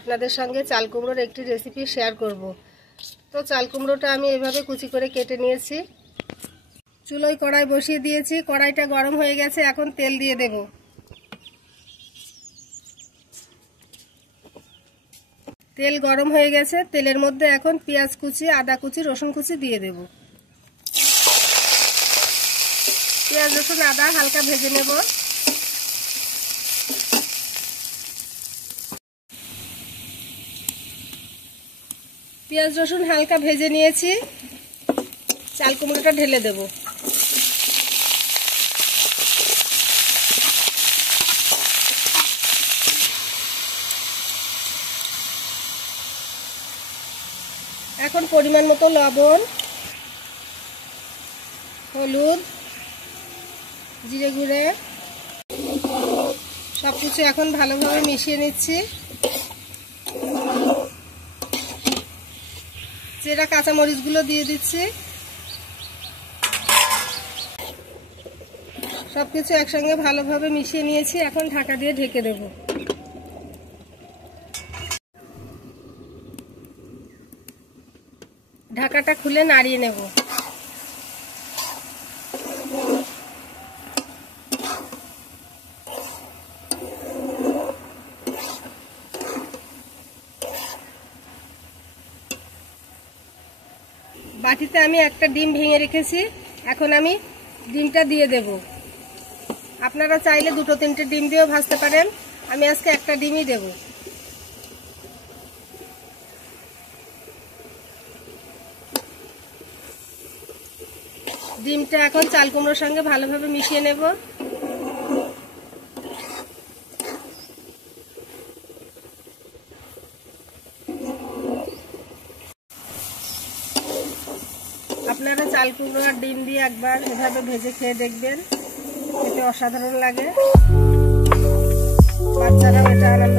আপনাদের সঙ্গে চাল কুমড়োর একটি রেসিপি শেয়ার করব। তো চাল কুমড়োটা আমি এভাবে কুচি করে কেটে নিয়েছি। চুলোয় কড়াই বসিয়ে দিয়েছি, কড়াইটা গরম হয়ে গেছে। এখন তেল দিয়ে দেব। তেল গরম হয়ে গেছে, তেলের মধ্যে এখন পেঁয়াজ কুচি, আদা কুচি, রসুন কুচি দিয়ে দেব। পেঁয়াজ রসুন আদা হালকা ভেজে নেব। পেঁয়াজ রসুন হালকা ভেজে নিয়েছি, চাল কুমড়োটা ঢেলে দেব। এখন পরিমাণ মতো লবণ, হলুদ, জিরে গুঁড়ে সবকিছু এখন ভালোভাবে মিশিয়ে নিচ্ছি। চেরা কাঁচামরিচগুলো দিয়ে দিচ্ছি। সবকিছু একসঙ্গে ভালোভাবে মিশিয়ে নিয়েছি। এখন ঢাকা দিয়ে ঢেকে দেব। ঢাকাটা খুলে নাড়িয়ে নেব। বাটিতে আমি একটা ডিম ভেঙে রেখেছি, এখন আমি ডিমটা দিয়ে দেব। আপনারা চাইলে দুটো তিনটে ডিম দিয়েও ভাজতে পারেন, আমি আজকে একটা ডিমই দেব। ডিমটা এখন চাল কুমড়োর সঙ্গে ভালোভাবে মিশিয়ে নেব। আপনারা চাল কুমড়ো আর ডিম দিয়ে একবার এভাবে ভেজে খেয়ে দেখবেন, এতে অসাধারণ লাগে। বাচ্চারাও এটা আনন্দ